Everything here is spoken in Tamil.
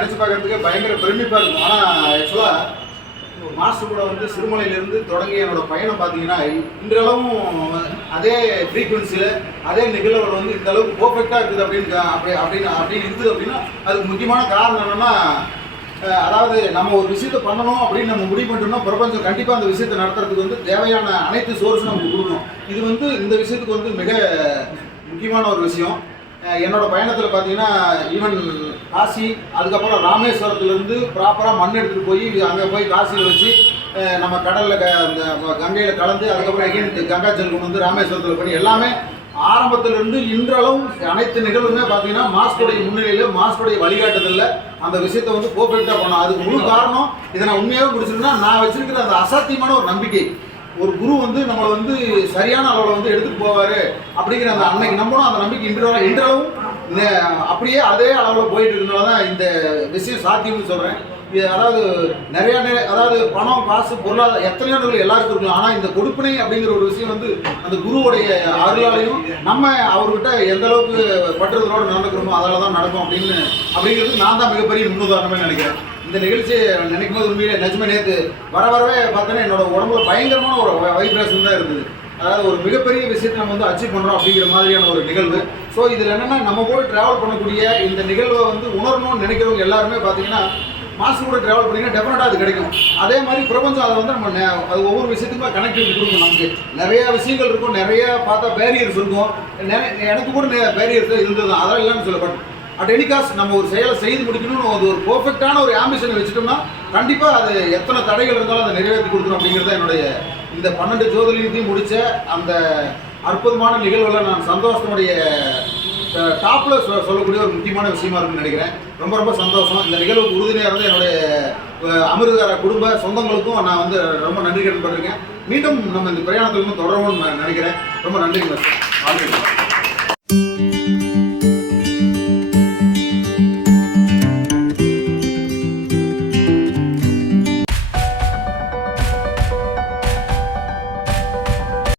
நினச்சி பார்க்கறதுக்கு பயங்கர பிரமிப்பாக இருக்கும். ஆனால் ஆக்சுவலாக மாஸ்டர் கூட வந்து சிறுமலையிலேருந்து தொடங்கிய என்னோட பயணம் பார்த்தீங்கன்னா இன்றளவும் அதே ஃப்ரீக்குவன்சியில் அதே நிகழ்வுகள் வந்து இந்த அளவுக்கு பர்ஃபெக்டாக இருக்குது அப்படின்னு இருக்குது அப்படின்னா அதுக்கு முக்கியமான காரணம் என்னென்னா, அதாவது நம்ம ஒரு விஷயத்தை பண்ணணும் அப்படின்னு நம்ம முடிவு பண்ணிட்டோம்னா பிரபஞ்சம் கண்டிப்பாக அந்த விஷயத்தை நடத்துறதுக்கு வந்து தேவையான அனைத்து சோர்ஸும் நமக்கு கொடுக்கணும். இது வந்து இந்த விஷயத்துக்கு வந்து மிக முக்கியமான ஒரு விஷயம். என்னோட பயணத்தில் பார்த்தீங்கன்னா ஈவன் காசி, அதுக்கப்புறம் ராமேஸ்வரத்துலேருந்து ப்ராப்பராக மண் எடுத்துகிட்டு போய் அங்கே போய் காசியில் வச்சு நம்ம கடலில் அந்த கங்கையில் கலந்து அதுக்கப்புறம் எகைன் கங்கா ஜல் கொண்டு வந்து ராமேஸ்வரத்தில் பண்ணி எல்லாமே ஆரம்பத்திலிருந்து இன்றளவும் அனைத்து நிகழ்வுமே பார்த்தீங்கன்னா மாஸ்டருடைய முன்னிலையில் மாஸ்டருடைய வழிகாட்டுதலில் அந்த விஷயத்தை வந்து பர்ஃபெக்டாக பண்ணோம். அதுக்கு முழு காரணம் இதை நான் உண்மையாகவே பிடிச்சிருக்கேன்னா நான் வச்சிருக்கிற அந்த அசாத்தியமான ஒரு நம்பிக்கை. ஒரு குரு வந்து நம்மளை வந்து சரியான அளவில் வந்து எடுத்துகிட்டு போவார் அப்படிங்கிற அந்த அன்னைக்கு நம்பணும். அந்த நம்பிக்கை இன்றளவும் அப்படியே அதே அளவில் போயிட்டு இருக்கிறனால தான் இந்த விஷயம் சாத்தியம்னு சொல்கிறேன். இது அதாவது அதாவது பணம் காசு பொருளாதார எத்தனையோ எல்லாருக்கும் இருக்கலாம். ஆனால் இந்த கொடுப்பினை அப்படிங்கிற ஒரு விஷயம் வந்து அந்த குருவுடைய அருளாலையும் நம்ம அவர்கிட்ட எந்த அளவுக்கு பற்றுதலோடு நடந்துக்கிறோமோ அதால தான் நடக்கும் அப்படிங்கிறது நான் தான் மிகப்பெரிய முன்னுதாரணமே நினைக்கிறேன். இந்த நிகழ்ச்சியை நினைக்கும் போது உண்மையிலே நிஜமே நேற்று வரவே பார்த்தோன்னா என்னோட உடம்புல பயங்கரமான ஒரு வைப்ரேஷன் தான் இருக்குது. அதாவது ஒரு மிகப்பெரிய விஷயத்தை நம்ம வந்து அச்சீவ் பண்ணுறோம் அப்படிங்கிற மாதிரியான ஒரு நிகழ்வு. ஸோ இதில் என்னென்னா நம்ம கூட ட்ராவல் பண்ணக்கூடிய இந்த நிகழ்வை வந்து உணரணும்னு நினைக்கிறவங்க எல்லாருமே பார்த்தீங்கன்னா மாஸ்டர் கூட ட்ராவல் பண்ணிங்கன்னா டெஃபினட்டாக அது கிடைக்கும். அதே மாதிரி பிரபஞ்சம் அதை வந்து நம்ம அது ஒவ்வொரு விஷயத்துக்குமே கனெக்டிவிட்டி கொடுக்கும். நமக்கு நிறையா விஷயங்கள் இருக்கும், நிறையா பார்த்தா பேரியர்ஸ் இருக்கும். எனக்கு கூட பேரியர்ஸ் இருந்தது தான், அதெல்லாம் இல்லைன்னு சொல்ல. பட் அட் எனி காஸ்ட் நம்ம ஒரு செயலை செய்து முடிக்கணும்னு அது ஒரு பர்ஃபெக்டான ஒரு ஆம்பிஷனை வச்சுட்டோம்னா கண்டிப்பாக அது எத்தனை தடைகள் இருந்தாலும் அதை நிறைவேற்றி கொடுக்கணும் அப்படிங்கிறத என்னுடைய இந்த 12 ஜோதிலிங்கத்தையும் முடித்த அந்த அற்புதமான நிகழ்வுகளை நான் சந்தோஷத்தினுடைய டாப்பில் சொல்லக்கூடிய ஒரு முக்கியமான விஷயமா இருக்குன்னு நினைக்கிறேன். ரொம்ப ரொம்ப சந்தோஷம். இந்த நிகழ்வுக்கு உறுதுணையாக இருந்து என்னுடைய அமிர்தகார குடும்ப சொந்தங்களுக்கும் நான் வந்து ரொம்ப நன்றி கடன் பட்டிருக்கேன். மீண்டும் நம்ம இந்த பிரயாணத்தில் தொடரணும்னு நான் நினைக்கிறேன். ரொம்ப நன்றி.